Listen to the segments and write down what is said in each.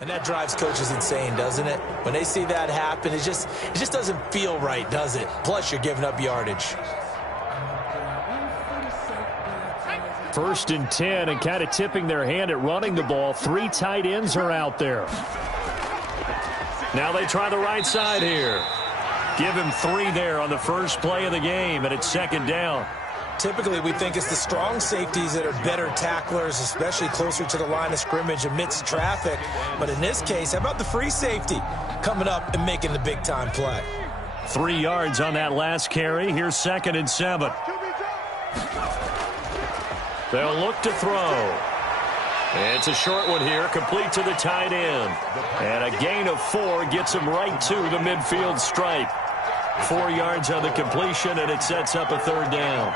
And that drives coaches insane, doesn't it? When they see that happen, it just doesn't feel right, does it? Plus, you're giving up yardage. 1st and 10, and kind of tipping their hand at running the ball. 3 tight ends are out there. Now they try the right side here. Give him 3 there on the first play of the game, and it's 2nd down. Typically, we think it's the strong safeties that are better tacklers, especially closer to the line of scrimmage amidst traffic. But in this case, how about the free safety coming up and making the big-time play? 3 yards on that last carry. Here's 2nd and 7. They'll look to throw. It's a short one here, complete to the tight end. And a gain of 4 gets him right to the midfield stripe. 4 yards on the completion, and it sets up a 3rd down.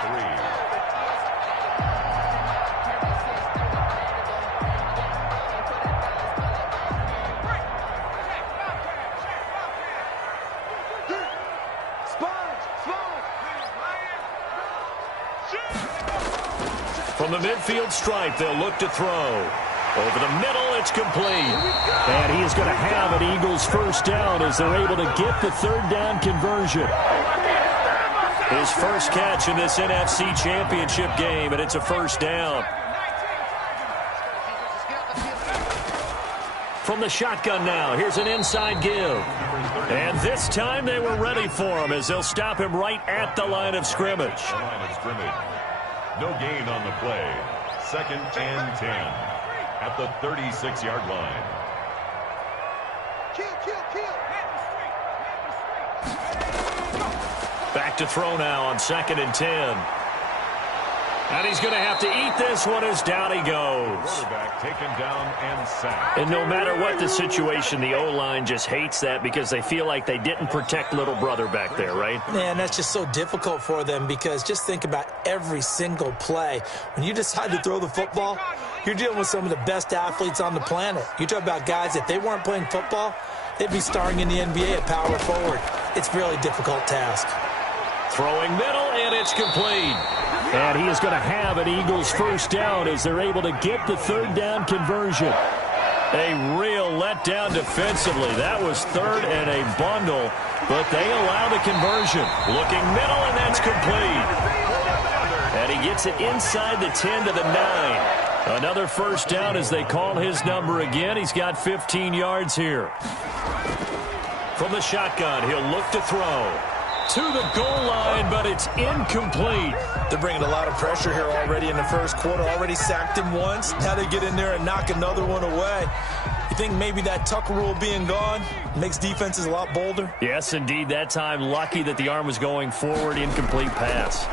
From the midfield stripe, they'll look to throw. Over the middle, it's complete. And he is going to have an Eagles first down as they're able to get the 3rd down conversion. His first catch in this NFC Championship game, and it's a first down. From the shotgun now, here's an inside give. And this time they were ready for him as they'll stop him right at the line of scrimmage. No gain on the play. 2nd and 10 at the 36-yard line. Back to throw now on 2nd and 10. And he's going to have to eat this one as down he goes. Quarterback taken down and sacked. And no matter what the situation, the O-line just hates that because they feel like they didn't protect little brother back there, right? Man, that's just so difficult for them because just think about every single play. When you decide to throw the football, you're dealing with some of the best athletes on the planet. You talk about guys, if they weren't playing football, they'd be starring in the NBA at power forward. It's a really difficult task. Throwing middle, and it's complete. And he is going to have an Eagles first down as they're able to get the 3rd down conversion. A real letdown defensively. That was 3rd and a bundle, but they allow the conversion. Looking middle, and that's complete. And he gets it inside the 10 to the 9. Another first down as they call his number again. He's got 15 yards here. From the shotgun, he'll look to throw. To the goal line, but it's incomplete. They're bringing a lot of pressure here already in the first quarter. Already sacked him once. Now they get in there and knock another one away. You think maybe that Tucker rule being gone makes defenses a lot bolder? Yes, indeed. That time, lucky that the arm was going forward. Incomplete pass.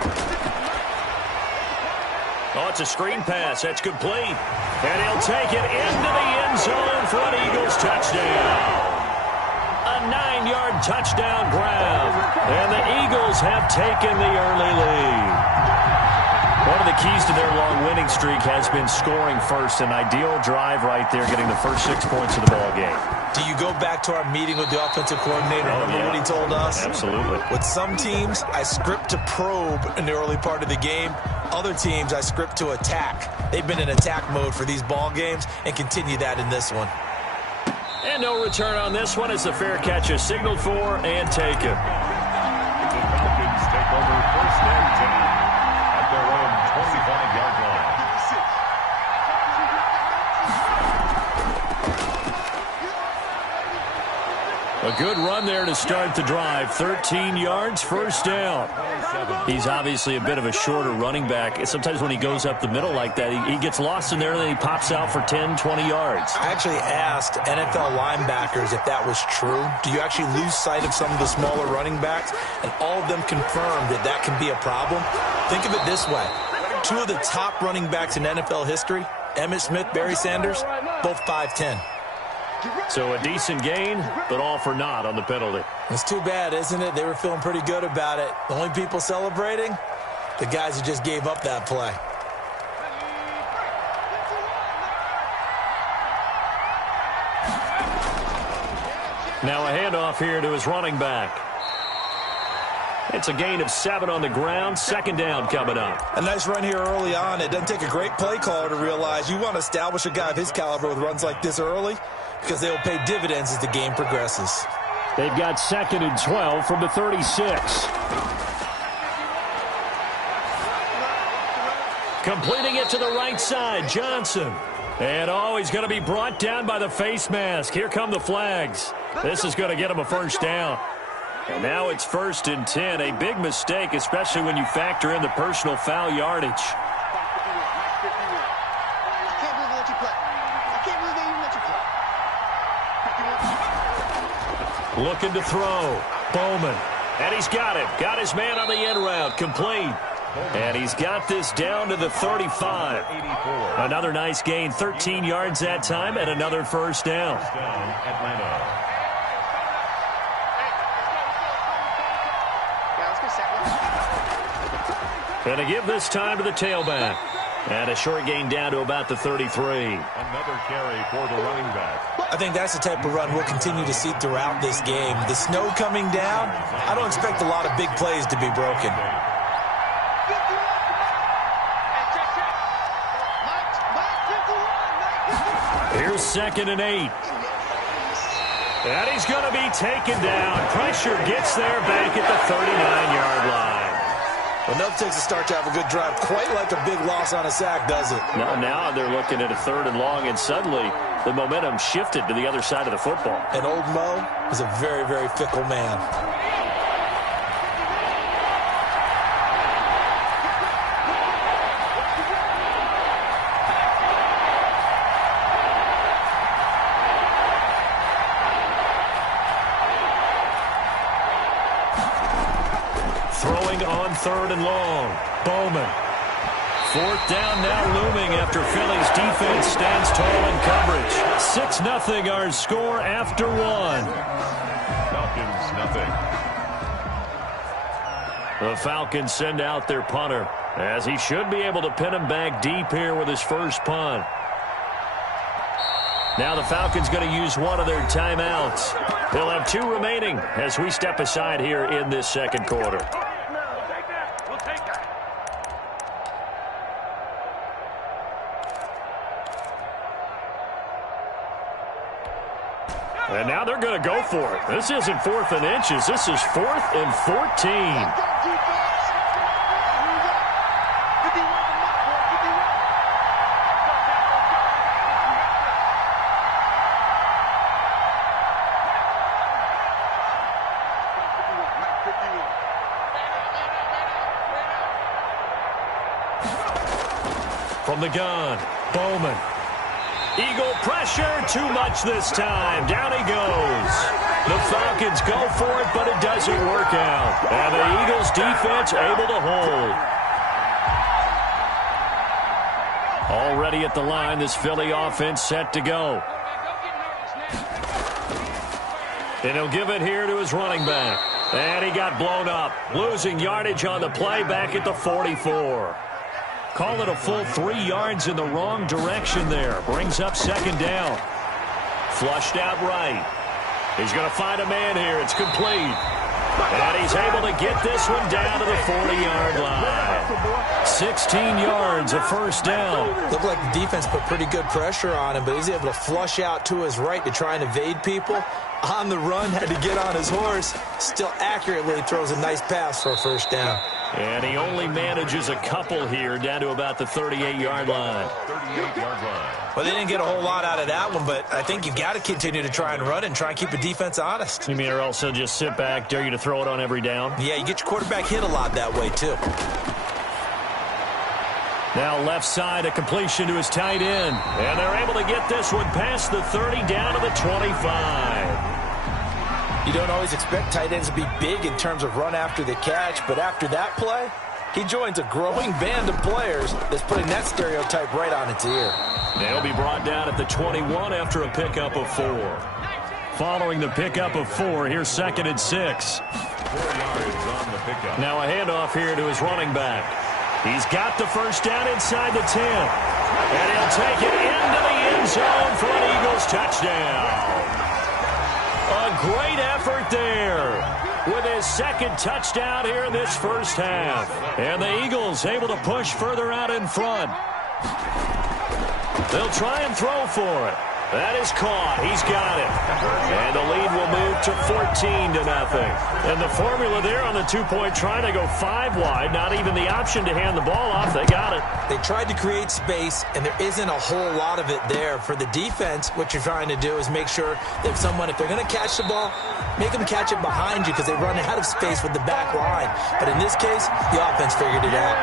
Oh, it's a screen pass. That's complete. And he'll take it into the end zone for an Eagles touchdown. A 9-yard touchdown grab. And the Eagles have taken the early lead. One of the keys to their long winning streak has been scoring first. An ideal drive right there, getting the first 6 points of the ball game. Do you go back to our meeting with the offensive coordinator? Remember what he told us? Absolutely. With some teams, I script to probe in the early part of the game. Other teams, I script to attack. They've been in attack mode for these ball games and continue that in this one. And no return on this one as the fair catch is signaled for and taken. The Falcons take over 1st and 10 at their own 25-yard line. A good run there to start the drive. 13 yards, first down. He's obviously a bit of a shorter running back. Sometimes when he goes up the middle like that, he gets lost in there and then he pops out for 10, 20 yards. I actually asked NFL linebackers if that was true. Do you actually lose sight of some of the smaller running backs? And all of them confirmed that that can be a problem. Think of it this way. 2 of the top running backs in NFL history, Emmitt Smith, Barry Sanders, both 5'10". So a decent gain, but all for naught on the penalty. It's too bad, isn't it? They were feeling pretty good about it. The only people celebrating, the guys who just gave up that play. Now a handoff here to his running back. It's a gain of 7 on the ground. 2nd down coming up. A nice run here early on. It doesn't take a great play caller to realize you want to establish a guy of his caliber with runs like this early, because they will pay dividends as the game progresses. They've got 2nd and 12 from the 36. Completing it to the right side, Johnson. And he's going to be brought down by the face mask. Here come the flags. This is going to get him a first down. And now it's 1st and 10. A big mistake, especially when you factor in the personal foul yardage. Looking to throw. Bowman. And he's got it. Got his man on the end route. Complete. And he's got this down to the 35. Another nice gain. 13 yards that time and another first down. Going to give this time to the tailback. And a short gain down to about the 33. Another carry for the running back. I think that's the type of run we'll continue to see throughout this game. The snow coming down, I don't expect a lot of big plays to be broken. Here's 2nd and 8. And he's going to be taken down. Pressure gets there back at the 39-yard line. Well, nothing takes a start to have a good drive quite like a big loss on a sack, does it? Now they're looking at a 3rd and long, and suddenly the momentum shifted to the other side of the football. And old Mo is a very, very fickle man. Throwing on 3rd and long. Bowman. 4th down now looming after Philly's defense stands tall in coverage. 6-0 our score after 1. Falcons, nothing. The Falcons send out their punter, as he should be able to pin him back deep here with his first punt. Now the Falcons going to use one of their timeouts. They'll have 2 remaining as we step aside here in this second quarter. And now they're going to go for it. This isn't 4th and inches. This is 4th and 14. From the gun, Bowman. Eagle pressure, too much this time. Down he goes. The Falcons go for it, but it doesn't work out. And the Eagles defense able to hold. Already at the line, this Philly offense set to go. And he'll give it here to his running back. And he got blown up, losing yardage on the play back at the 44. Call it a full 3 yards in the wrong direction there. Brings up 2nd down. Flushed out right. He's going to find a man here. It's complete. And he's able to get this one down to the 40-yard line. 16 yards, a first down. Looked like the defense put pretty good pressure on him, but he's able to flush out to his right to try and evade people. On the run, had to get on his horse. Still accurately throws a nice pass for a first down. And he only manages a couple here down to about the 38-yard line. 38-yard line. Well, they didn't get a whole lot out of that one, but I think you've got to continue to try and run and try and keep the defense honest. You mean or else they'll just sit back, dare you to throw it on every down? Yeah, you get your quarterback hit a lot that way, too. Now left side, a completion to his tight end. And they're able to get this one past the 30 down to the 25. You don't always expect tight ends to be big in terms of run after the catch, but after that play, he joins a growing band of players that's putting that stereotype right on its ear. They'll be brought down at the 21 after a pickup of 4. Following the pickup of 4, here's 2nd and 6. 4 yards on the pickup. Now a handoff here to his running back. He's got the first down inside the 10. And he'll take it into the end zone for an Eagles touchdown. A great effort there with his 2nd touchdown here in this first half. And the Eagles able to push further out in front. They'll try and throw for it. That is caught. He's got it. And the lead will move to 14-0. And the formula there on the two-point try to go 5 wide. Not even the option to hand the ball off. They got it. They tried to create space, and there isn't a whole lot of it there. For the defense, what you're trying to do is make sure that if they're going to catch the ball, make them catch it behind you because they run out of space with the back line. But in this case, the offense figured it out.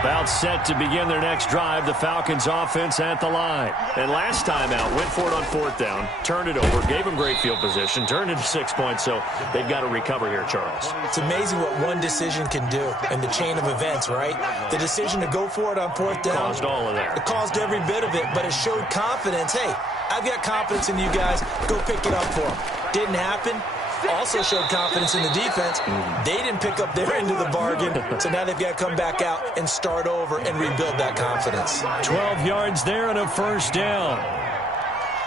About set to begin their next drive, the Falcons offense at the line. And last time out, went for it on 4th down, turned it over, gave them great field position, turned it to 6 points, so they've got to recover here, Charles. It's amazing what one decision can do in the chain of events, right? The decision to go for it on 4th down. Caused all of that. It caused every bit of it, but it showed confidence. Hey, I've got confidence in you guys. Go pick it up for them. Didn't happen. Also showed confidence in the defense. They didn't pick up their end of the bargain, so now they've got to come back out and start over and rebuild that confidence. 12 yards there and a 1st down.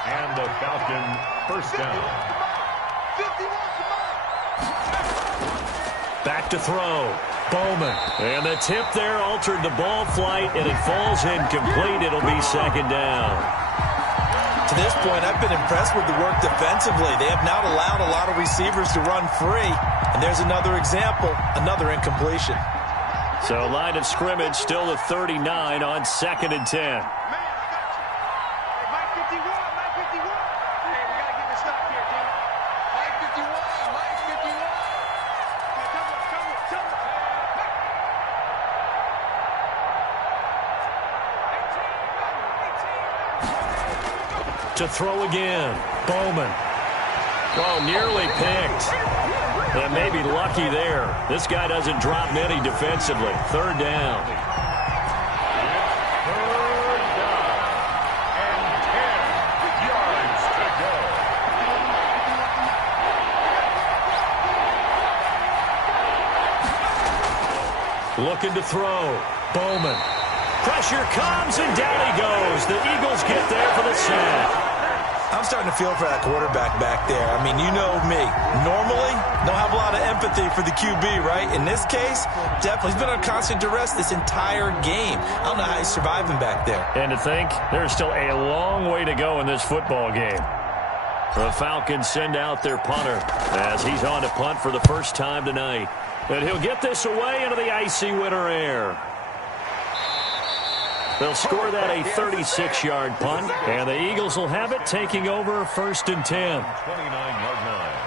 And the Falcon 1st down. Back to throw. Bowman. And the tip there altered the ball flight, and it falls incomplete. It'll be 2nd down. To this point, I've been impressed with the work defensively. They have not allowed a lot of receivers to run free. And there's another example, another incompletion. So line of scrimmage still at 39 on 2nd and 10. To throw again. Bowman. Oh, nearly picked. And maybe lucky there. This guy doesn't drop many defensively. 3rd down. 3rd down. And 10 yards to go. Looking to throw. Bowman. Pressure comes, and down he goes. The Eagles get there for the sack. I'm starting to feel for that quarterback back there. I mean, you know me. Normally, don't have a lot of empathy for the QB, right? In this case, definitely. He's been on constant duress this entire game. I don't know how he's surviving back there. And to think, there's still a long way to go in this football game. The Falcons send out their punter as he's on to punt for the first time tonight. And he'll get this away into the icy winter air. They'll score that a 36-yard punt, and the Eagles will have it taking over 1st and 10. 29-yard line.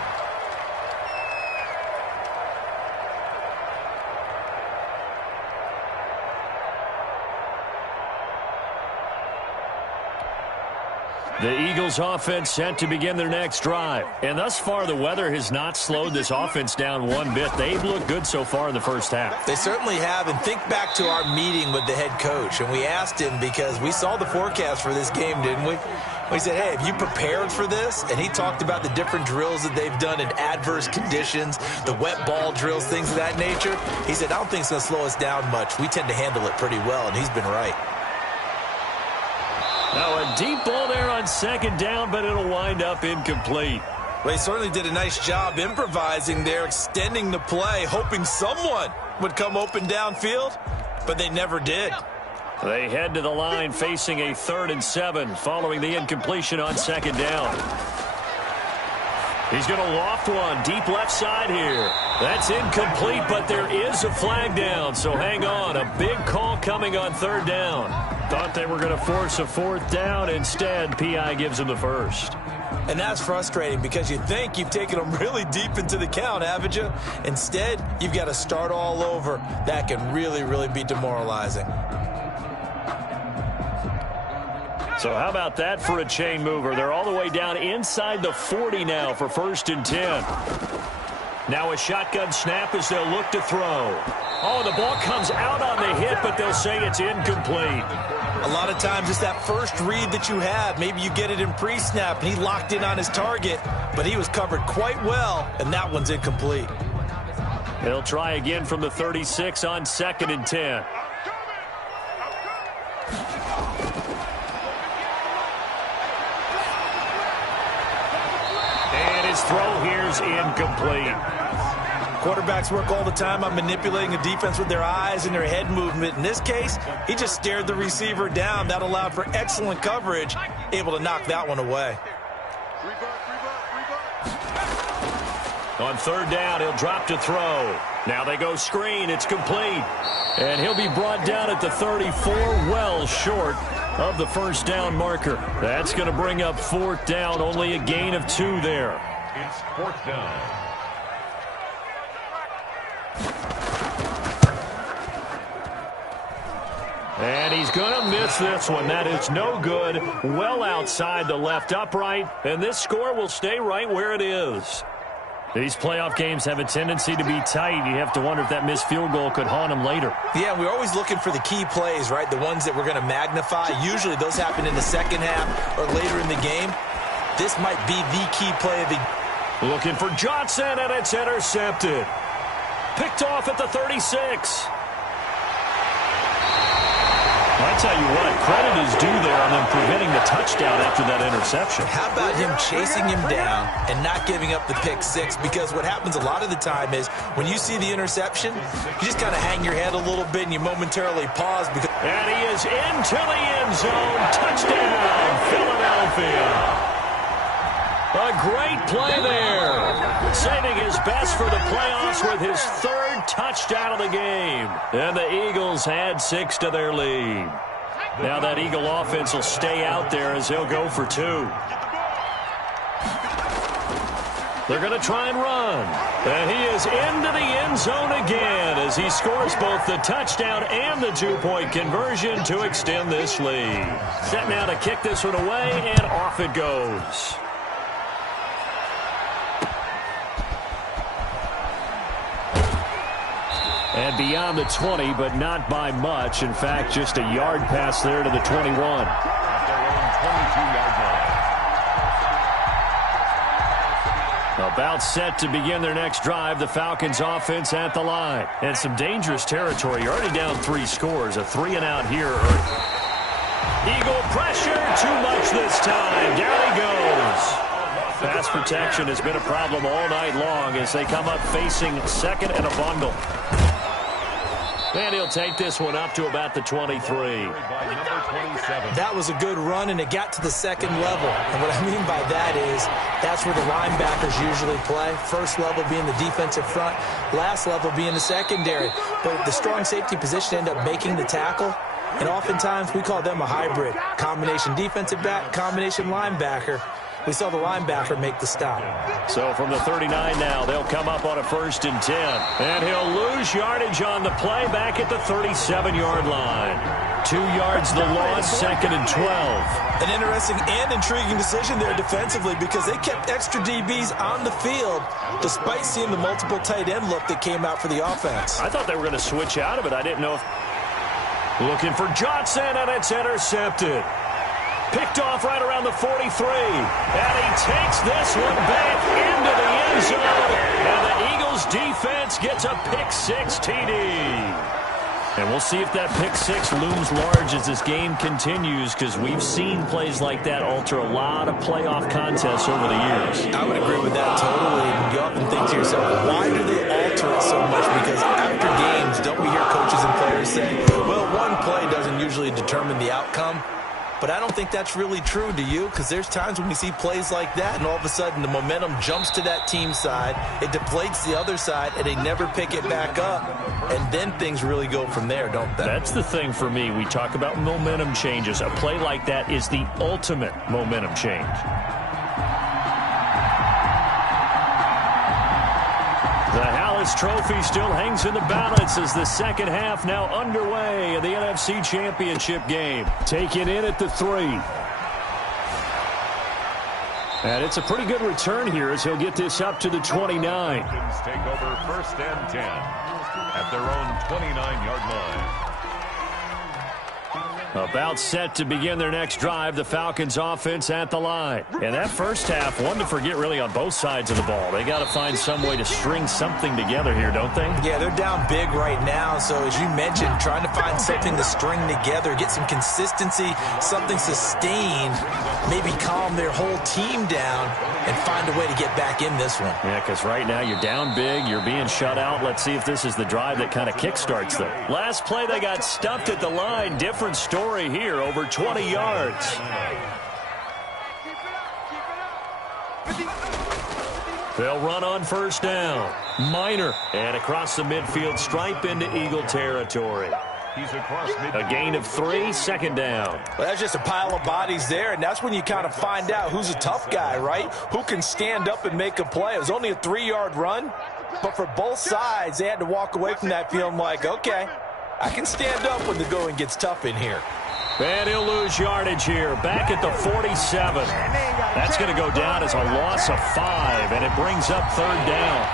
The Eagles offense set to begin their next drive. And thus far, the weather has not slowed this offense down one bit. They've looked good so far in the first half. They certainly have. And think back to our meeting with the head coach. And we asked him because we saw the forecast for this game, didn't we? We said, hey, have you prepared for this? And he talked about the different drills that they've done in adverse conditions, the wet ball drills, things of that nature. He said, I don't think it's going to slow us down much. We tend to handle it pretty well, and he's been right. Now a deep ball there on 2nd down, but it'll wind up incomplete. Well, he certainly did a nice job improvising there, extending the play, hoping someone would come open downfield, but they never did. They head to the line facing a 3rd and 7 following the incompletion on 2nd down. He's going to loft one deep left side here. That's incomplete, but there is a flag down, so hang on. A big call coming on 3rd down. Thought they were going to force a 4th down. Instead, P.I. gives them the first. And that's frustrating because you think you've taken them really deep into the count, haven't you? Instead, you've got to start all over. That can really, really be demoralizing. So how about that for a chain mover? They're all the way down inside the 40 now for 1st and 10. Now a shotgun snap as they'll look to throw. Oh, the ball comes out on the hit, but they'll say it's incomplete. A lot of times it's that first read that you have. Maybe you get it in pre-snap, and he locked in on his target, but he was covered quite well, and that one's incomplete. They'll try again from the 36 on 2nd and 10. And his throw here's incomplete. Quarterbacks work all the time on manipulating a defense with their eyes and their head movement. In this case, he just stared the receiver down. That allowed for excellent coverage, able to knock that one away. On third down, he'll drop to throw. Now they go screen. It's complete. And he'll be brought down at the 34, well short of the first down marker. That's going to bring up fourth down, only a gain of 2 there. It's fourth down. And he's going to miss this one. That is no good. Well outside the left upright. And this score will stay right where it is. These playoff games have a tendency to be tight. You have to wonder if that missed field goal could haunt him later. Yeah, we're always looking for the key plays, right? The ones that we're going to magnify. Usually those happen in the second half or later in the game. This might be the key play of the game. Looking for Johnson, and it's intercepted. Picked off at the 36. I tell you what, credit is due there on them preventing the touchdown after that interception. How about him chasing him down and not giving up the pick six? Because what happens a lot of the time is when you see the interception, you just kind of hang your head a little bit and you momentarily pause. And he is into the end zone. Touchdown, Philadelphia. A great play there. Saving his best for the playoffs with his third touchdown of the game. And the Eagles add 6 to their lead. Now that Eagle offense will stay out there as he'll go for 2. They're going to try and run. And he is into the end zone again as he scores both the touchdown and the 2-point conversion to extend this lead. Set now to kick this one away, and off it goes. And beyond the 20, but not by much. In fact, just a yard pass there to the 21. At their own 22-yard line. About set to begin their next drive, the Falcons offense at the line. And some dangerous territory. You're already down 3 scores. A 3-and-out here. Eagle pressure, too much this time. Down he goes. Pass protection has been a problem all night long as they come up facing second and a bundle. And he'll take this one up to about the 23. That was a good run, and it got to the second level. And what I mean by that is that's where the linebackers usually play. First level being the defensive front, last level being the secondary. But the strong safety position end up making the tackle. And oftentimes we call them a hybrid. Combination defensive back, combination linebacker. We saw the linebacker make the stop. So from the 39 now, they'll come up on a 1st and 10. And he'll lose yardage on the play back at the 37-yard line. 2 yards the loss, 2nd and 12. An interesting and intriguing decision there defensively because they kept extra DBs on the field despite seeing the multiple tight end look that came out for the offense. I thought they were going to switch out of it. I didn't know if... Looking for Johnson, and it's intercepted. Picked off right around the 43. And he takes this one back into the end zone. And the Eagles defense gets a pick-6 TD. And we'll see if that pick-6 looms large as this game continues, because we've seen plays like that alter a lot of playoff contests over the years. I would agree with that totally. You often think to yourself, why do they alter it so much? Because after games, don't we hear coaches and players say, well, one play doesn't usually determine the outcome? But I don't think that's really true, do you? Because there's times when we see plays like that, and all of a sudden the momentum jumps to that team side, it deflates the other side, and they never pick it back up. And then things really go from there, don't they? That's the thing for me. We talk about momentum changes. A play like that is the ultimate momentum change. The Hallis Trophy still hangs in the balance as the second half now underway in the NFC Championship game. Taken in at the 3. And it's a pretty good return here as he'll get this up to the 29. Take over 1st and 10 at their own 29-yard line. About set to begin their next drive, the Falcons offense at the line. And that first half, one to forget really on both sides of the ball. They got to find some way to string something together here, don't they? Yeah, they're down big right now. So as you mentioned, trying to find something to string together, get some consistency, something sustained. maybe calm their whole team down and find a way to get back in this one. Yeah, because right now you're down big, you're being shut out. Let's see if this is the drive that kind of kickstarts them. Last play, they got stuffed at the line. Different story here, over 20 yards. They'll run on first down. Minor. And across the midfield stripe into Eagle territory. A gain of 3, second down. Well, that's just a pile of bodies there, and that's when you kind of find out who's a tough guy, right? Who can stand up and make a play. It was only a 3-yard run, but for both sides, they had to walk away from that feeling like, okay, I can stand up when the going gets tough in here. And he'll lose yardage here, back at the 47. That's going to go down as a loss of 5, and it brings up third down.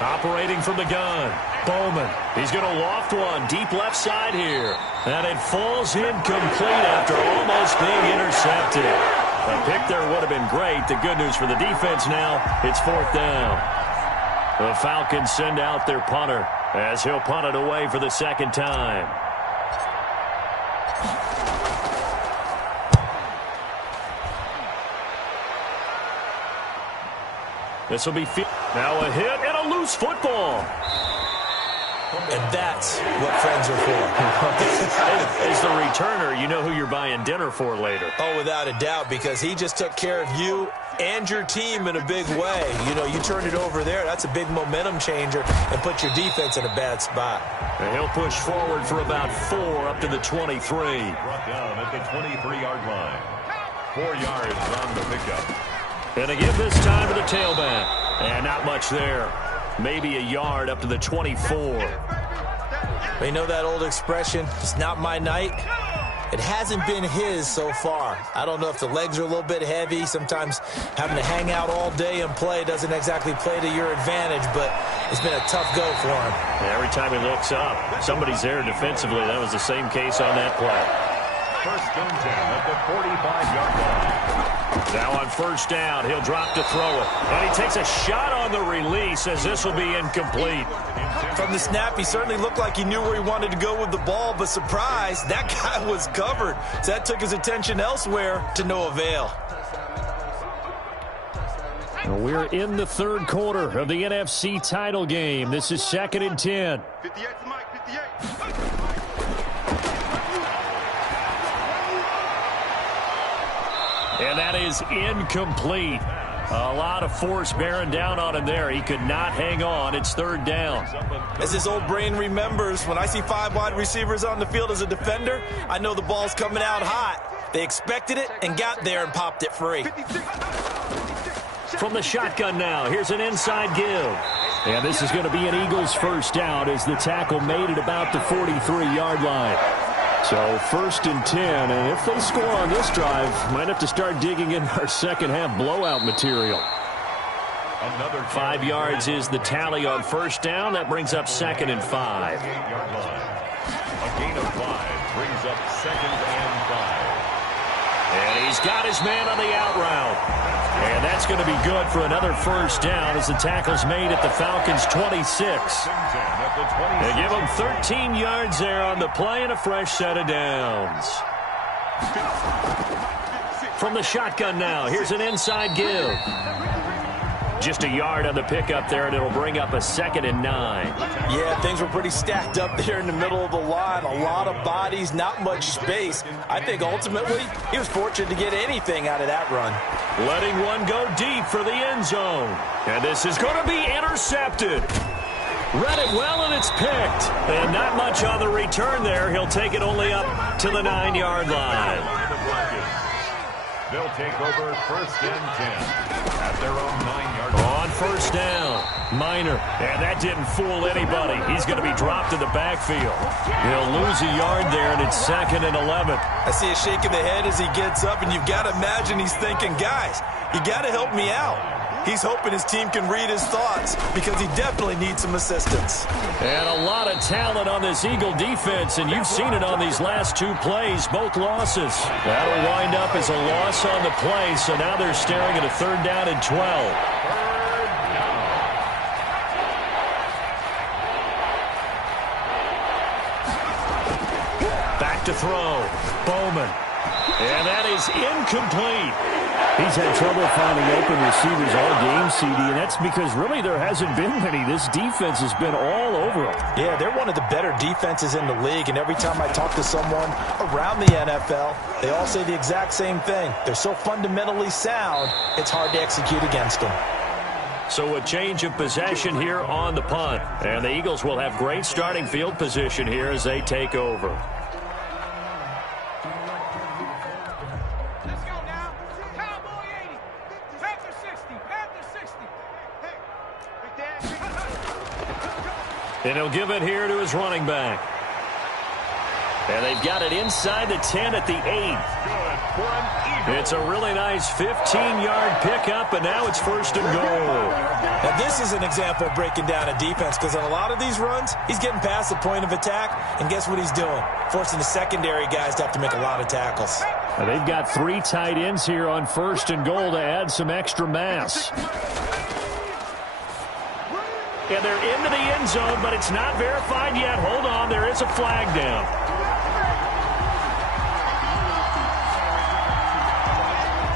Operating from the gun, Bowman. He's going to loft one deep left side here. And it falls incomplete after almost being intercepted. A pick there would have been great. The good news for the defense now, it's fourth down. The Falcons send out their punter as he'll punt it away for the second time. This will be now a hit and a loose football. And that's what friends are for. As the returner, you know who you're buying dinner for later. Oh, without a doubt, because he just took care of you and your team in a big way. You know, you turn it over there, that's a big momentum changer and put your defense in a bad spot. And he'll push forward for about 4 up to the 23. Brought down at the 23-yard line. 4 yards on the pickup. And they give this time to the tailback. And not much there. Maybe a yard up to the 24. You know that old expression, it's not my night? It hasn't been his so far. I don't know if the legs are a little bit heavy. Sometimes having to hang out all day and play doesn't exactly play to your advantage, but it's been a tough go for him. Every time he looks up, somebody's there defensively. That was the same case on that play. First and 10 at the 45-yard line. Now on first down, he'll drop to throw it. And he takes a shot on the release as this will be incomplete. From the snap, he certainly looked like he knew where he wanted to go with the ball, but surprise, that guy was covered. So that took his attention elsewhere to no avail. We're in the third quarter of the NFC title game. This is 2nd and 10. 58 to Mike, 58. And that is incomplete. A lot of force bearing down on him there. He could not hang on. It's third down. As his old brain remembers, when I see 5 wide receivers on the field as a defender, I know the ball's coming out hot. They expected it and got there and popped it free. From the shotgun now, here's an inside give. And this is going to be an Eagles first down as the tackle made it about the 43-yard line. So 1st and 10, and if they score on this drive, might have to start digging in our second half blowout material. 5 yards is the tally on first down. That brings up 2nd and 5. A gain of 5 brings up 2nd and 5. And he's got his man on the out route. And that's going to be good for another first down as the tackle's made at the Falcons' 26. They give him 13 yards there on the play and a fresh set of downs. From the shotgun now, here's an inside give. Just a yard on the pickup there, and it'll bring up a 2nd and 9. Yeah, things were pretty stacked up there in the middle of the line. A lot of bodies, not much space. I think ultimately he was fortunate to get anything out of that run. Letting one go deep for the end zone. And this is going to be intercepted. Read it well, and it's picked. And not much on the return there. He'll take it only up to the 9-yard line. They'll take over 1st and 10 at their own 9-yard line. On first down, Minor. And that didn't fool anybody. He's going to be dropped in the backfield. He'll lose a yard there, and it's 2nd and 11. I see a shake of the head as he gets up, and you've got to imagine he's thinking, guys, you got to help me out. He's hoping his team can read his thoughts because he definitely needs some assistance. And a lot of talent on this Eagle defense, and you've seen it on these last 2 plays, both losses. That'll wind up as a loss on the play, so now they're staring at a 3rd down and 12. to throw. Bowman. And that is incomplete. He's had trouble finding open receivers all game, CD, and that's because really there hasn't been many. This defense has been all over them. Yeah, they're one of the better defenses in the league, and every time I talk to someone around the NFL, they all say the exact same thing. They're so fundamentally sound, it's hard to execute against them. So a change of possession here on the punt, and the Eagles will have great starting field position here as they take over. And he'll give it here to his running back. And they've got it inside the 10 at the 8. It's a really nice 15-yard pickup, and now it's first and goal. Now, this is an example of breaking down a defense, because on a lot of these runs, he's getting past the point of attack, and guess what he's doing? Forcing the secondary guys to have to make a lot of tackles. Now, they've got 3 tight ends here on first and goal to add some extra mass. And they're into the end zone, but it's not verified yet. Hold on, there is a flag down.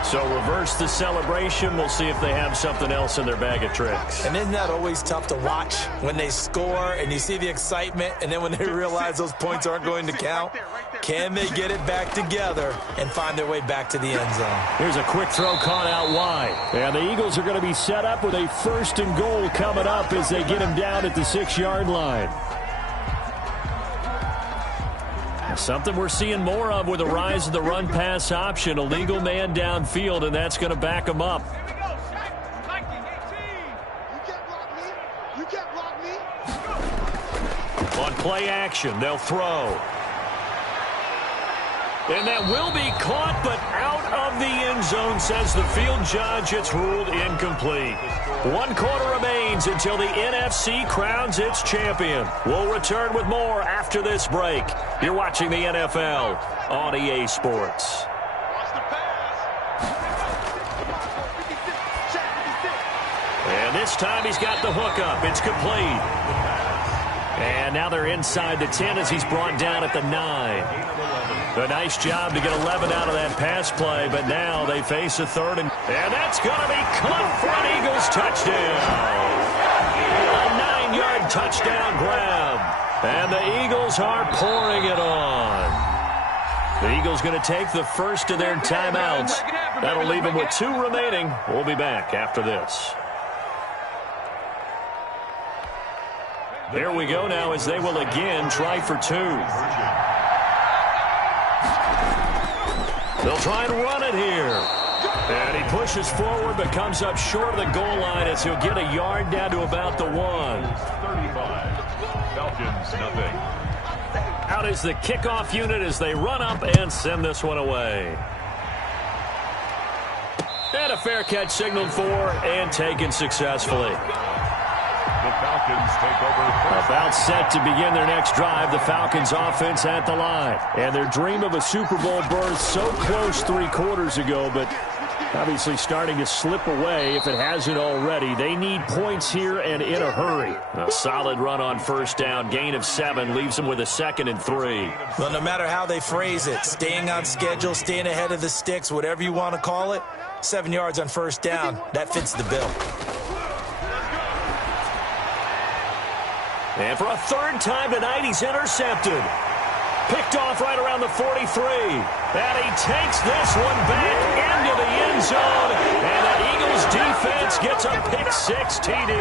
So reverse the celebration. We'll see if they have something else in their bag of tricks. And isn't that always tough to watch when they score and you see the excitement, and then when they realize those points aren't going to count? Can they get it back together and find their way back to the end zone? Here's a quick throw caught out wide. And the Eagles are going to be set up with a first and goal coming up as they get him down at the 6-yard line. Something we're seeing more of with the rise of the run-pass option. A legal man downfield, and that's going to back him up. On play action, they'll throw. And that will be caught, but out of the end zone, says the field judge. It's ruled incomplete. 1 quarter remains until the NFC crowns its champion. We'll return with more after this break. You're watching the NFL on EA Sports. And this time he's got the hook up. It's complete. And now they're inside the 10 as he's brought down at the 9. A nice job to get 11 out of that pass play, but now they face a 3rd and that's going to be caught for an Eagles touchdown. A 9-yard touchdown grab. And the Eagles are pouring it on. The Eagles going to take the first of their timeouts. That'll leave them with 2 remaining. We'll be back after this. There we go now as they will again try for 2. They'll try and run it here. And he pushes forward but comes up short of the goal line as he'll get a yard down to about the 1. 35. Falcons, nothing. Out is the kickoff unit as they run up and send this one away. And a fair catch signaled for and taken successfully. The Falcons take over first. About set to begin their next drive, the Falcons offense at the line. And their dream of a Super Bowl berth so close 3 quarters ago, but obviously starting to slip away if it hasn't already. They need points here and in a hurry. A solid run on first down. Gain of 7 leaves them with a 2nd and 3. Well, no matter how they phrase it, staying on schedule, staying ahead of the sticks, whatever you want to call it, 7 yards on first down, that fits the bill. And for a 3rd time tonight, he's intercepted. Picked off right around the 43. And he takes this one back into the end zone. And the Eagles defense gets a pick-6 TD.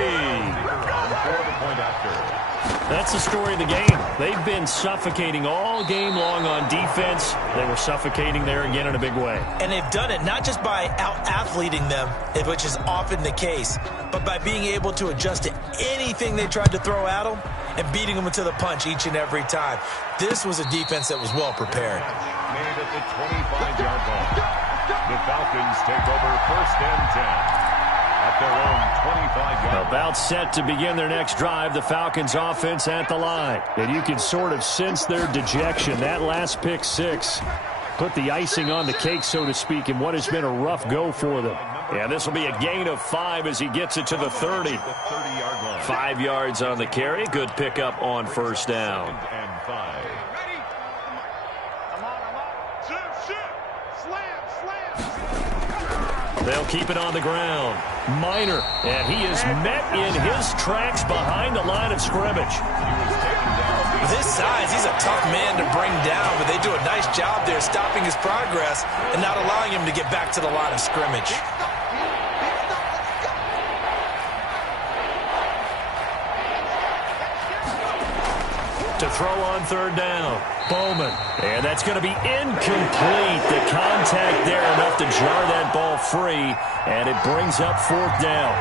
That's the story of the game. They've been suffocating all game long on defense. They were suffocating there again in a big way. And they've done it not just by out-athleting them, which is often the case, but by being able to adjust to anything they tried to throw at them and beating them to the punch each and every time. This was a defense that was well prepared. Made at the 25-yard line. The Falcons take over first and 10. At their own 25-yard. About set to begin their next drive, the Falcons offense at the line. And you can sort of sense their dejection. That last pick-6 put the icing on the cake, so to speak, in what has been a rough go for them. Yeah, this will be a gain of 5 as he gets it to the 30. 5 yards on the carry. Good pickup on first down. They'll keep it on the ground. Minor, and he is met in his tracks behind the line of scrimmage. With his size, he's a tough man to bring down, but they do a nice job there stopping his progress and not allowing him to get back to the line of scrimmage. To throw on third down, Bowman. And that's going to be incomplete. The contact there enough to jar that ball free, and it brings up fourth down.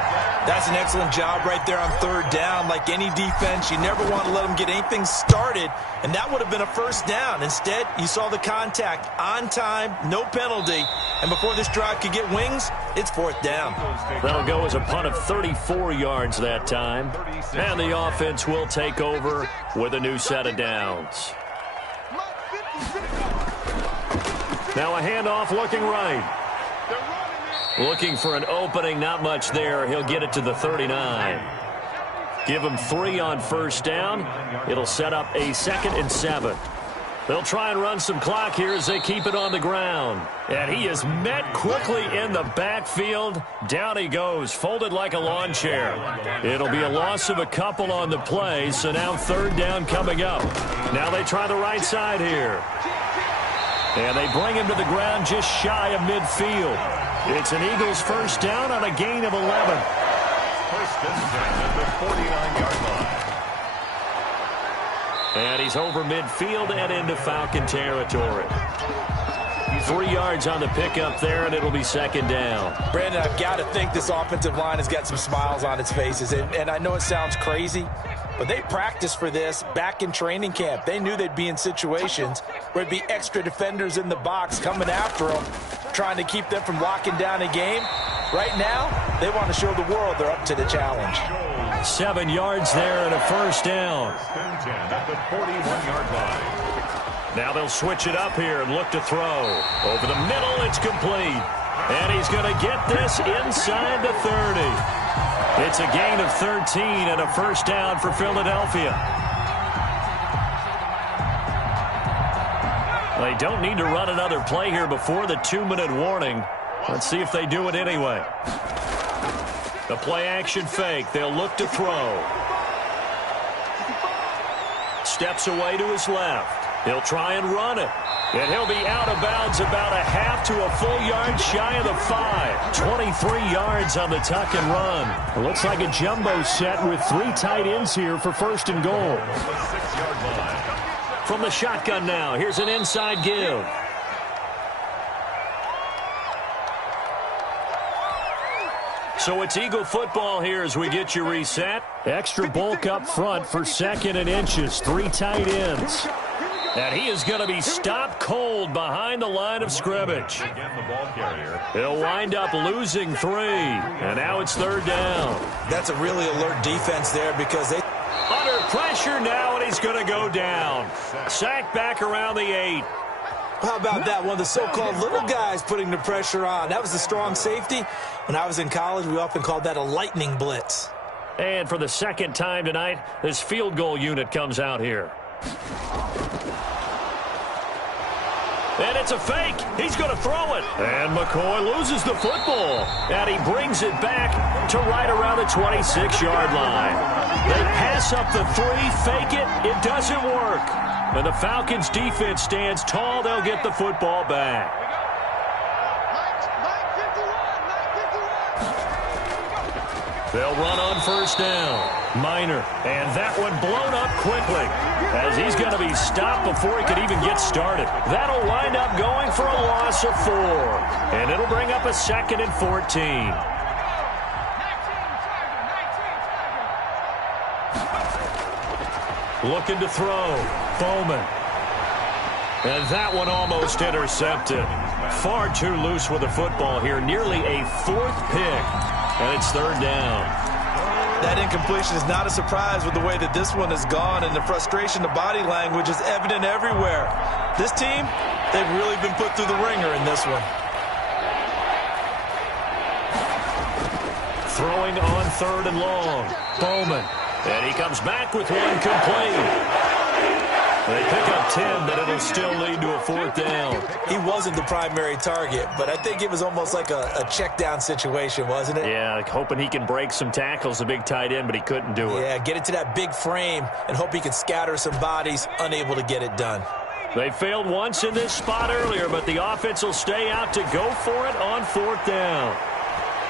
That's an excellent job right there on third down. Like any defense, you never want to let them get anything started, and that would have been a first down. Instead, you saw the contact on time, no penalty, and before this drive could get wings, it's fourth down. That'll go as a punt of 34 yards that time, and the offense will take over with a new set of downs. Now a handoff looking right. Looking for an opening, not much there. He'll get it to the 39. Give him 3 on first down. It'll set up a 2nd and 7. They'll try and run some clock here as they keep it on the ground. And he is met quickly in the backfield. Down he goes, folded like a lawn chair. It'll be a loss of a couple on the play, so now third down coming up. Now they try the right side here. And they bring him to the ground just shy of midfield. It's an Eagles first down on a gain of 11. First and 10 at the 49-yard line. And he's over midfield and into Falcon territory. 3 yards on the pickup there, and it'll be second down. Brandon, I've got to think this offensive line has got some smiles on its faces. And I know it sounds crazy, but they practiced for this back in training camp. They knew they'd be in situations where it'd be extra defenders in the box coming after them, trying to keep them from locking down a game. Right now, they want to show the world they're up to the challenge. 7 yards there and a first down. First and 10 at the 41-yard line. Now they'll switch it up here and look to throw. Over the middle, it's complete. And he's going to get this inside the 30. It's a gain of 13 and a first down for Philadelphia. They don't need to run another play here before the 2-minute warning. Let's see if they do it anyway. The play action fake. They'll look to throw. Steps away to his left. He'll try and run it. And he'll be out of bounds about a half to a full yard shy of the 5. 23 yards on the tuck and run. It looks like a jumbo set with 3 tight ends here for first and goal. The 6-yard line. From the shotgun now, here's an inside give. So it's Eagle football here as we get you reset. Extra bulk up front for 2nd and inches. 3 tight ends. And he is going to be stopped cold behind the line of scrimmage. Again, the ball carrier. He'll wind up losing 3. And now it's third down. That's a really alert defense there because they... Under pressure now, and he's going to go down. Sacked back around the 8. How about that? One of the so-called little guys putting the pressure on. That was a strong safety. When I was in college, we often called that a lightning blitz. And for the second time tonight, this field goal unit comes out here. And it's a fake. He's going to throw it. And McCoy loses the football. And he brings it back to right around the 26-yard line. They pass up the 3, fake it. It doesn't work. And the Falcons' defense stands tall. They'll get the football back. They'll run on first down. Minor. And that one blown up quickly as he's going to be stopped before he could even get started. That'll wind up going for a loss of 4. And it'll bring up a 2nd and 14. Looking to throw. Bowman. And that one almost intercepted. Far too loose with the football here. Nearly a 4th pick. And it's third down. That incompletion is not a surprise with the way that this one has gone, and the frustration, the body language is evident everywhere. This team, they've really been put through the ringer in this one. Throwing on third and long. Bowman. And he comes back with one complete. They pick up 10, but it'll still lead to a 4th down. He wasn't the primary target, but I think it was almost like a check down situation, wasn't it? Yeah, hoping he can break some tackles, the big tight end, but he couldn't do it. Yeah, get it to that big frame and hope he can scatter some bodies, unable to get it done. They failed once in this spot earlier, but the offense will stay out to go for it on 4th down.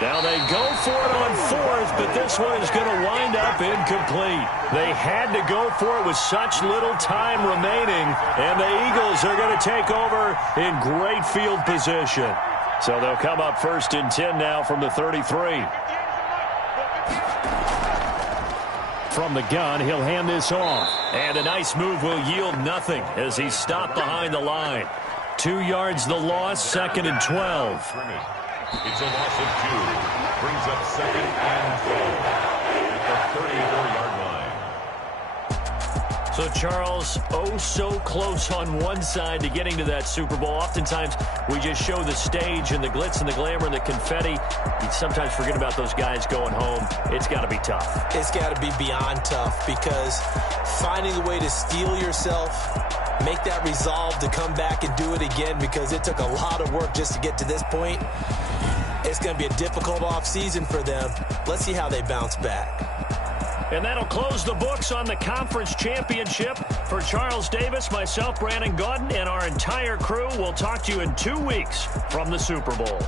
Now they go for it on 4th, but this one is going to wind up incomplete. They had to go for it with such little time remaining, and the Eagles are going to take over in great field position. So they'll come up 1st and 10 now from the 33. From the gun, he'll hand this off. And a nice move will yield nothing as he's stopped behind the line. 2 yards the loss, 2nd and 12. It's a loss of 2. Brings up 2nd and 12 at the 34-yard line. So, Charles, oh so close on one side to getting to that Super Bowl. Oftentimes, we just show the stage and the glitz and the glamour and the confetti. You sometimes forget about those guys going home. It's got to be tough. It's got to be beyond tough because finding a way to steel yourself, make that resolve to come back and do it again because it took a lot of work just to get to this point. It's going to be a difficult offseason for them. Let's see how they bounce back. And that'll close the books on the conference championship. For Charles Davis, myself, Brandon Gaudin, and our entire crew, we'll talk to you in 2 weeks from the Super Bowl.